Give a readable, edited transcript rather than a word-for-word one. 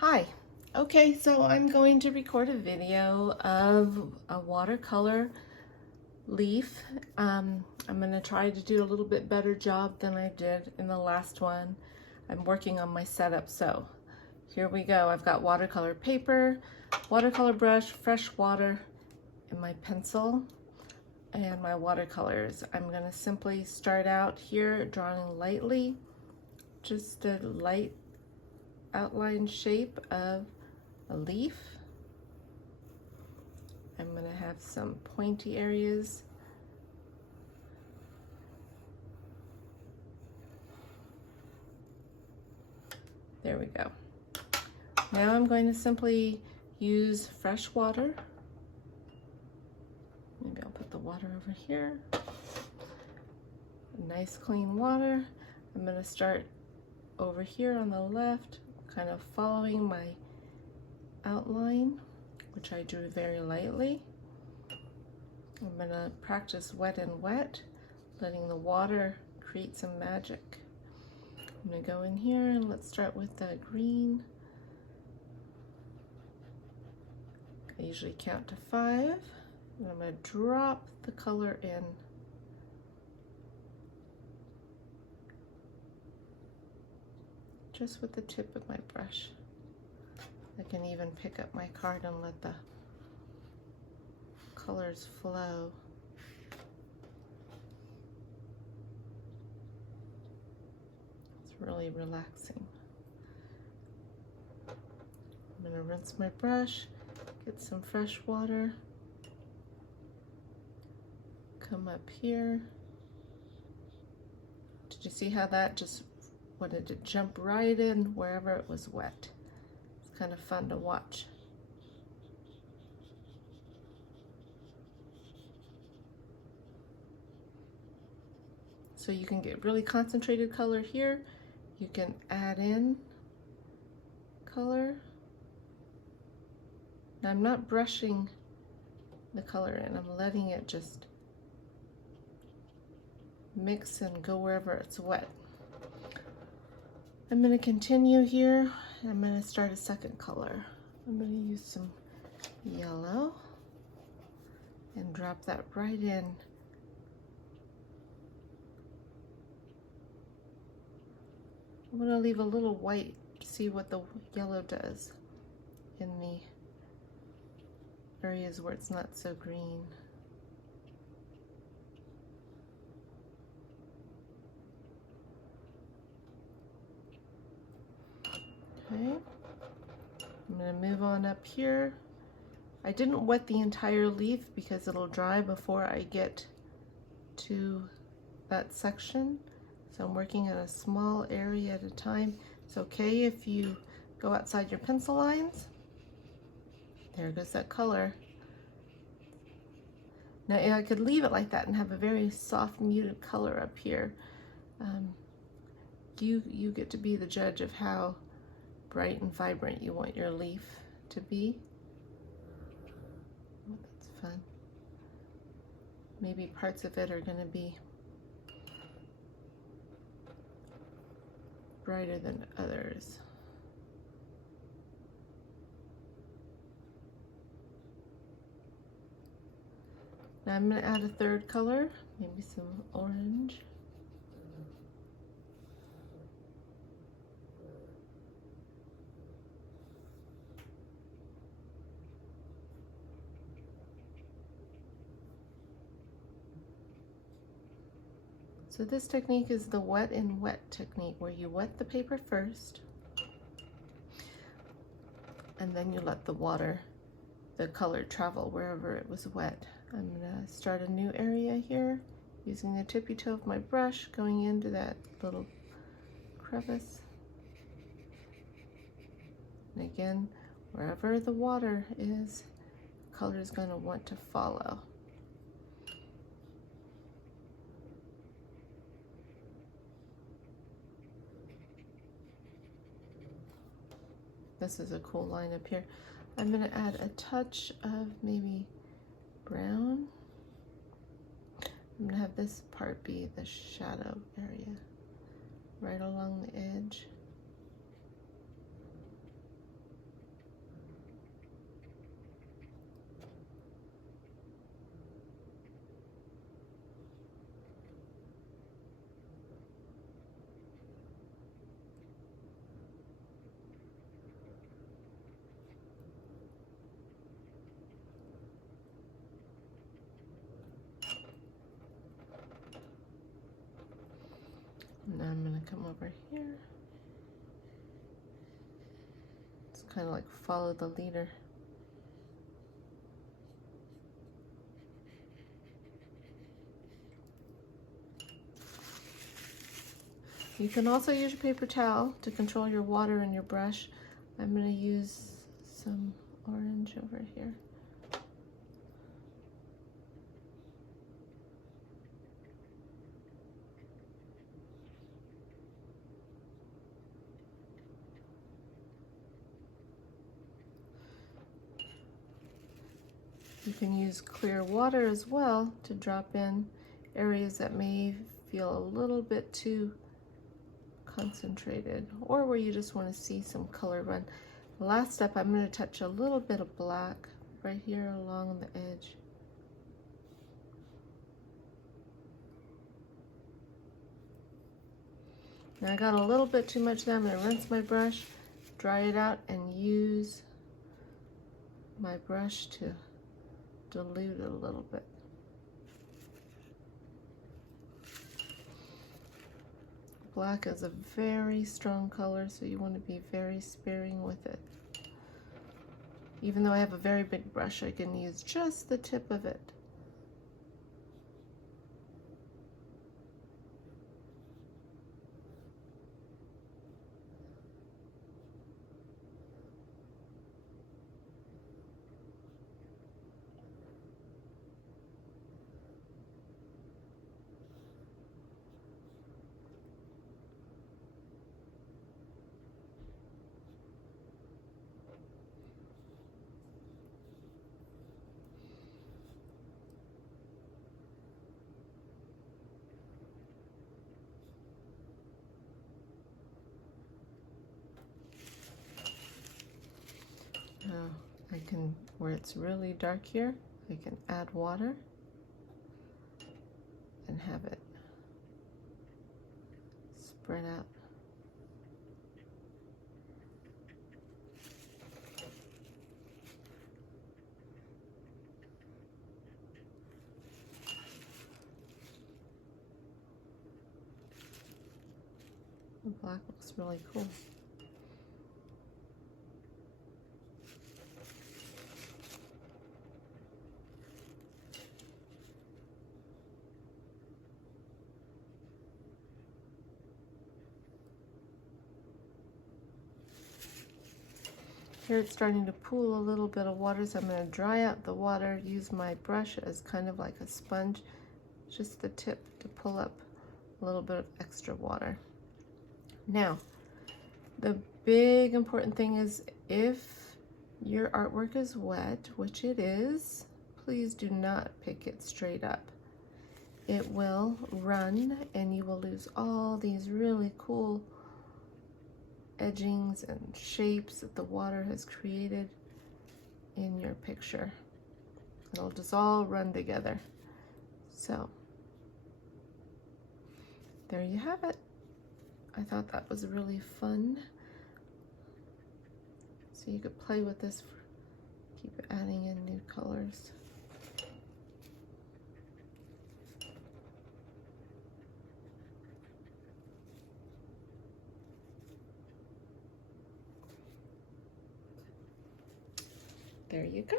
Hi. Okay, so I'm going to record a video of a watercolor leaf. I'm going to try to do a little bit better job than I did in the last one. I'm working on my setup, so here we go. I've got watercolor paper, watercolor brush, fresh water, and my pencil and my watercolors. I'm going to simply start out here drawing lightly, just a light outline shape of a leaf. I'm going to have some pointy areas. There we go. Now I'm going to simply use fresh water. Maybe I'll put the water over here. Nice clean water. I'm going to start over here on the left, kind of following my outline, which I drew very lightly. I'm going to practice wet and wet, letting the water create some magic. I'm going to go in here and let's start with the green. I usually count to 5, and I'm going to drop the color in. Just with the tip of my brush. I can even pick up my card and let the colors flow. It's really relaxing. I'm going to rinse my brush, get some fresh water, come up here. Did you see how that just wanted to jump right in wherever it was wet? It's kind of fun to watch. So you can get really concentrated color here. You can add in color. Now I'm not brushing the color in, I'm letting it just mix and go wherever it's wet. I'm going to continue here. I'm going to start a second color. I'm going to use some yellow and drop that right in. I'm going to leave a little white to see what the yellow does in the areas where it's not so green. Okay, I'm going to move on up here. I didn't wet the entire leaf because it'll dry before I get to that section. So I'm working on a small area at a time. It's okay if you go outside your pencil lines. There goes that color. Now I could leave it like that and have a very soft muted color up here. You get to be the judge of how bright and vibrant you want your leaf to be. Oh, that's fun. Maybe parts of it are going to be brighter than others. Now I'm going to add a third color, maybe some orange. So this technique is the wet and wet technique, where you wet the paper first and then you let the water, the color, travel wherever it was wet. I'm going to start a new area here using the tippy toe of my brush, going into that little crevice. And again, wherever the water is, the color is going to want to follow. This is a cool line up here. I'm going to add a touch of maybe brown. I'm going to have this part be the shadow area, right along the edge. And then I'm going to come over here. It's kind of like follow the leader. You can also use your paper towel to control your water in your brush. I'm going to use some orange over here. You can use clear water as well to drop in areas that may feel a little bit too concentrated, or where you just want to see some color run. The last step, I'm going to touch a little bit of black right here along the edge. Now I got a little bit too much there. I'm going to rinse my brush, dry it out, and use my brush to dilute it a little bit. Black is a very strong color, so you want to be very sparing with it. Even though I have a very big brush, I can use just the tip of it. Now I can, where it's really dark here, I can add water and have it spread out. The black looks really cool. Here it's starting to pool a little bit of water, so I'm going to dry out the water, use my brush as kind of like a sponge, just the tip to pull up a little bit of extra water. Now, the big important thing is if your artwork is wet, which it is, please do not pick it straight up. It will run and you will lose all these really cool edgings and shapes that the water has created in your picture. It'll just all run together. So there you have it. I thought that was really fun. So you could play with this, keep adding in new colors. There you go.